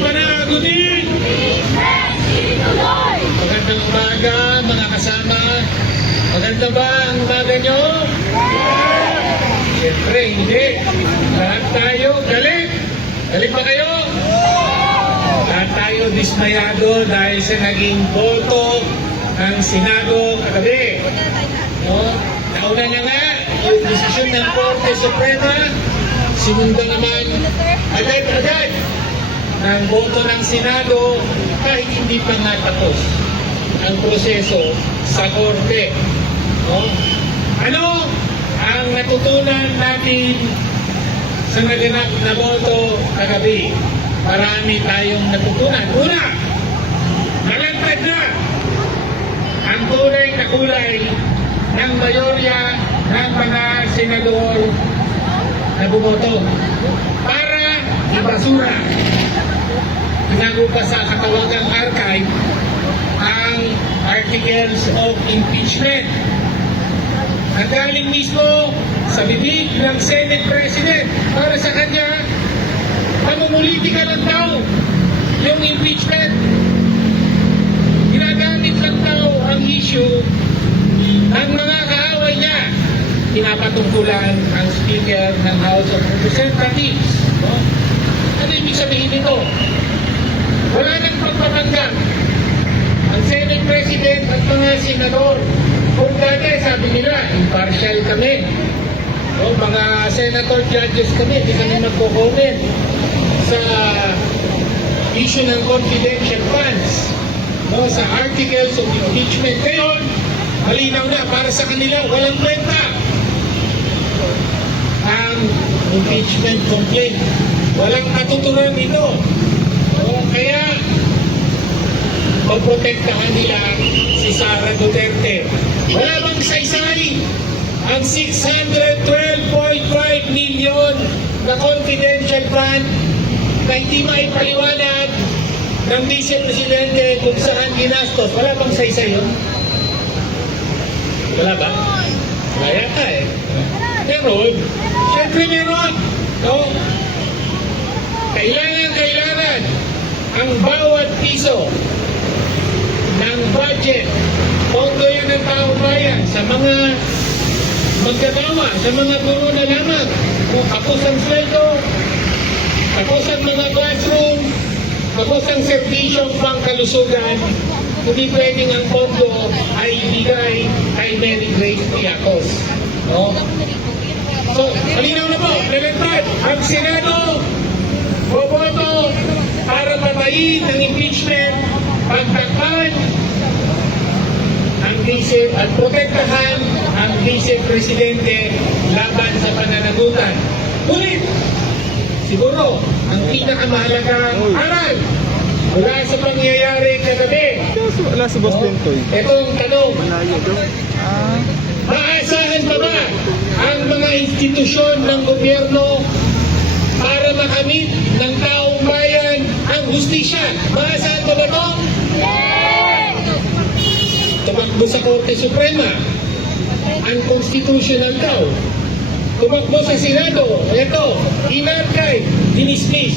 panagutin! Magandang umaga mga kasama. Maganda ba ang umaga nyo? Siyempre hindi. Lahat tayo galit. Galit ba kayo? Lahat tayo dismayado dahil sa naging boto ng Senado kagabi. No? Nauna na nga yung desisyon ng Korte Suprema. Sinundan naman agad-agad ng boto ng Senado kahit hindi pa nga tapos ang proseso sa Korte. No? Ano ang natutunan natin sa naganap na boto kagabi? Marami tayong natutunan. Una, nalantad na ang tunay na kulay ng mayorya ng mga senador na bumoto para ibasura. Tinago pa sa katawagang archive ang articles of impeachment. Nagaling mismo sa bibig ng Senate President para sa kanya, pamumulitika lang daw yung impeachment. Ginagamit lang daw ang issue ng mga kaaway niya. Pinapatungkulan ang Speaker ng House of Representatives. No? Ano ibig sabihin nito? Wala nang pagpapanggap ang Senate President at mga senador. Kung dati sabi nila, impartial kami. No? Mga senator judges kami, hindi kami magko-comment sa issue ng confidential funds. No? Sa articles of impeachment. Ngayon, malinaw na para sa kanila, walang kwenta ang impeachment complaint. Walang katuturan ito. No? Kaya, pagprotektahan nila si Sara Duterte. Wala bang saysay ang 612.5 million na confidential fund na hindi maipaliwanag ng Vice Presidente kung saan ginastos? Wala bang saysay yun? Wala ba? Wala yata eh. Meron. Siyempre meron. No? Kailangan ang bawat piso ng budget, pondo yan ng taong bayan sa mga magkatawa, sa mga guro na lamang. Kung tapos ang sweldo, tapos ang mga classroom, tapos ang serbisyong pangkalusugan, hindi pwedeng ang pondo ay ibigay kay Mary Grace Piacos. No? So, malinaw na po, Preventrad, ang Senado boboto para patayin ng impeachment, pagtakpan ang vice at protektahan ang Vice Presidente laban sa pananagutan. Ngunit, siguro, ang pinakamahalagang aral mula sa pangyayari kagabi. Wala sa Boss Bentoy. Itong tanong, Malayo daw. maasahan pa ba ang mga institusyon ng gobyerno para makamit ng taong bayan ang hustisya? Maasahan pa ba ito? Tumakbo sa Korte Suprema, unconstitutional daw. Tumakbo sa Senado, ito, in-archive, dinismiss.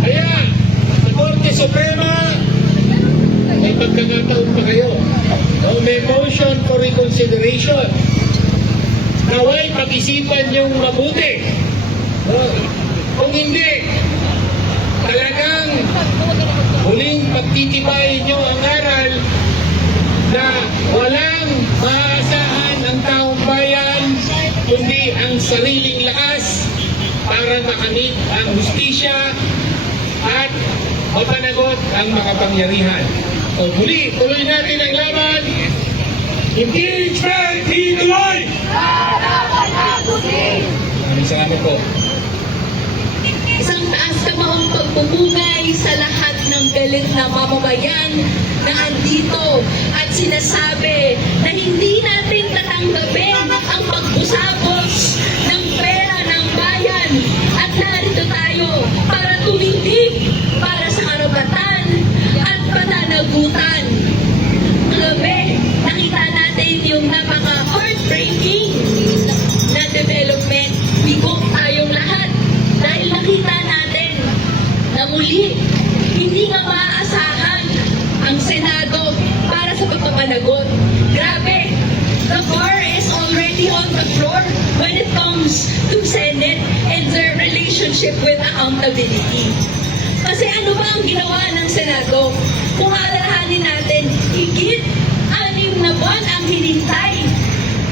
Kaya, sa Korte Suprema, may pagkakataon pa kayo. No, may motion for reconsideration. Naway pag-isipan niyong mabuti. No, kung hindi, talagang huling pagtitibay niyo ang aral na walang maasahan ang taong bayan kundi ang sariling lakas para makamit ang hustisya at mapanagot ang makapangyarihan. So muli, tuloy natin ang laban. Impeachment! Ituloy! Maraming salamat po. Isang taas kamaong pagpupugay sa lahat ng galit na mamamayan na andito at sinasabi na hindi natin tatanggapin ang pag-usapos ng pera ng bayan at narito tayo para tumindig para sa karapatan at pananagutan. Kagabi, nakita natin yung napaka-heartbreaking na development. Bigok tayong lahat dahil nakita natin na na muli, hindi nga maaasahan ang Senado para sa pagpapanagot. Grabe, the bar is already on the floor when it comes to Senate and their relationship with accountability. Kasi ano ba ang ginawa ng Senado? Kung alalahanin natin, higit 6 na buwan ang hinintay.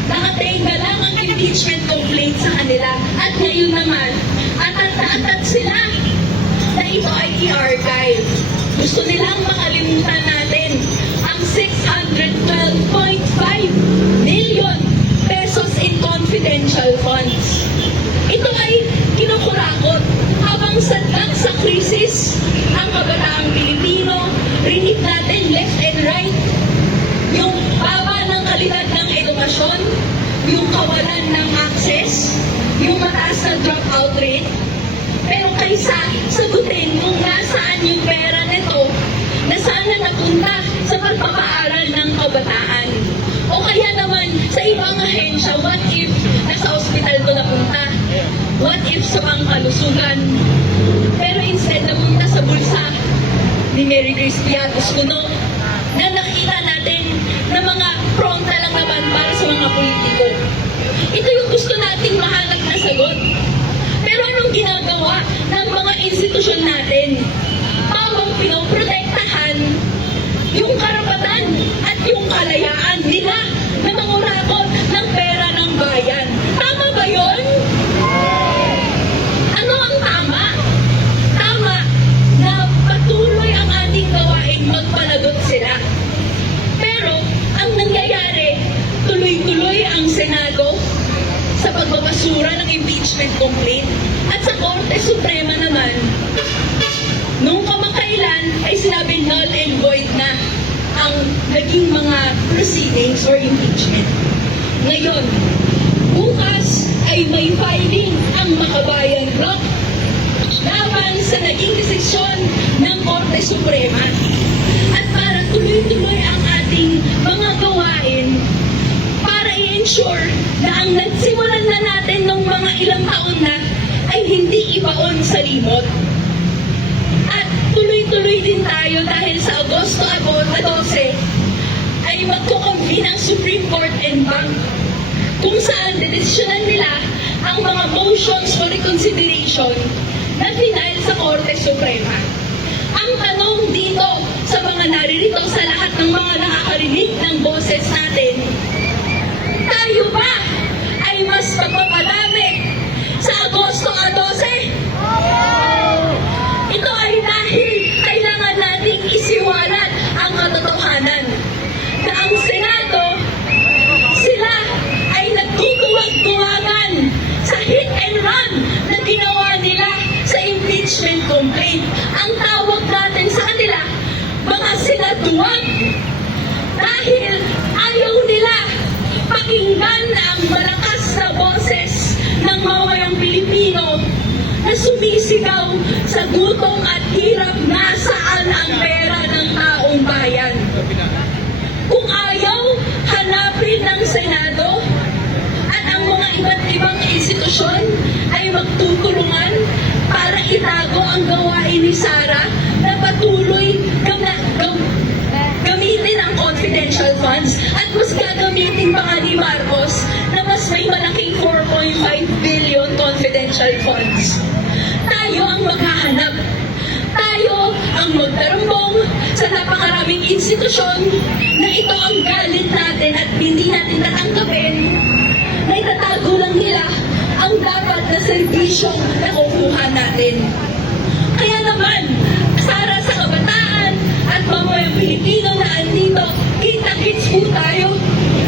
Nakatenga lang ang impeachment complaint sa kanila. At ngayon naman, atat sila na ito ay i-archive. Gusto nilang makalimutan natin ang 612.5 million pesos in confidential funds. Ito ay kinukurakot habang sadlang sa krisis ang kabataang Pilipino, rinig natin left and right, yung baba ng kalidad ng edukasyon, yung kawalan ng access, yung mataas na dropout rate. Pero kaysa sagutin kung nasaan yung pera nito, nasaan na napunta sa pagpapaaral ng kabataan. O kaya naman sa ibang ahensya, what if nasa ospital ko napunta? What if sa pangkalusugan? Pero instead napunta sa bulsa ni Mary Grace Piatos Cuno, na nakita natin na mga pronta lang naman para sa mga politiko. Ito yung gusto nating mahanap na sagot. Pero anong ginagawa ng mga institusyon natin? Pawang pinoprotektahan yung karapatan at yung kalayaan nila na mangurakot ng pera ng bayan. Tama ba yun? Ano ang tama? Tama na patuloy ang ating gawain magpanagot sila. Pero ang nangyayari, tuloy-tuloy ang Senado sa pagbabasura ng impeachment complaint. At sa Korte Suprema naman, nung kamakailan ay sinabi null and void na ang naging mga proceedings or impeachment. Ngayon, bukas ay may filing ang Makabayan Block laban sa naging desisyon ng Korte Suprema. At para tuloy-tuloy ang ating mga gawain, para i-ensure na ang nagsimulan na natin nung mga ilang taon na ay hindi ibaon sa limot. At tuloy-tuloy din tayo dahil sa Agosto 12 ay magkukonvene ang Supreme Court and Bank kung saan dedesisyonan nila ang mga motions for reconsideration na final sa Korte Suprema. Ang tanong dito sa mga naririto sa lahat ng mga nakakarinig ng boses natin, tayo ba ay mas pagpapadami sa Agosto 12? Ito ay dahil kailangan nating isiwalat ang katotohanan na ang Senado, sila ay nagtutuwag-tuwagan sa hit and run na ginawa nila sa impeachment complaint. Ang tawag natin sa kanila, mga sinaduwag, dahil ayaw nila pakinggan ang malakas na boses ng mamamayang Pilipino na sumisigaw sa gutom at hirap nasaan ang pera ng taong bayan. Kung ayaw hanapin ng Senado at ang mga iba't ibang institusyon ay magtutulungan para itago ang gawain ni Sara na patuloy gamitin ang confidential funds at mas gagamitin pa nga ni Marcos na mas may malaking 4.5 billion confidential funds. Tayo ang maghahanap. Tayo ang magtarambong sa napakaraming institusyon na ito ang galit natin at hindi natin tatanggapin na itatago lang nila ang dapat na serbisyong nakukuha natin. Kaya naman, Sara sa kabataan at mamayang Pilipino na andito, kita-kits po tayo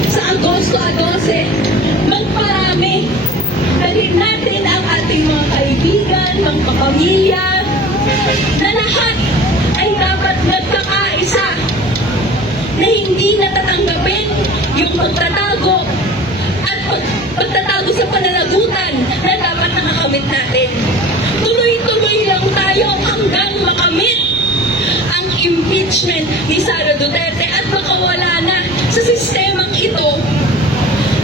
sa Agosto 12. Magparami. Dalhin natin ang ating mga kaibigan, mga kapamilya, na lahat ay dapat nagkakaisa na hindi natatanggapin yung pagtatago at pagtatago sa pananagutan na dapat nakakamit natin. Tuloy-tuloy lang tayo hanggang makamit ang impeachment ni Sara Duterte at makawala na sa sistemang ito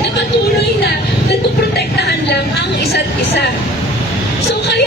na patuloy na nagpoprotektahan lang ang isa't isa. So kayo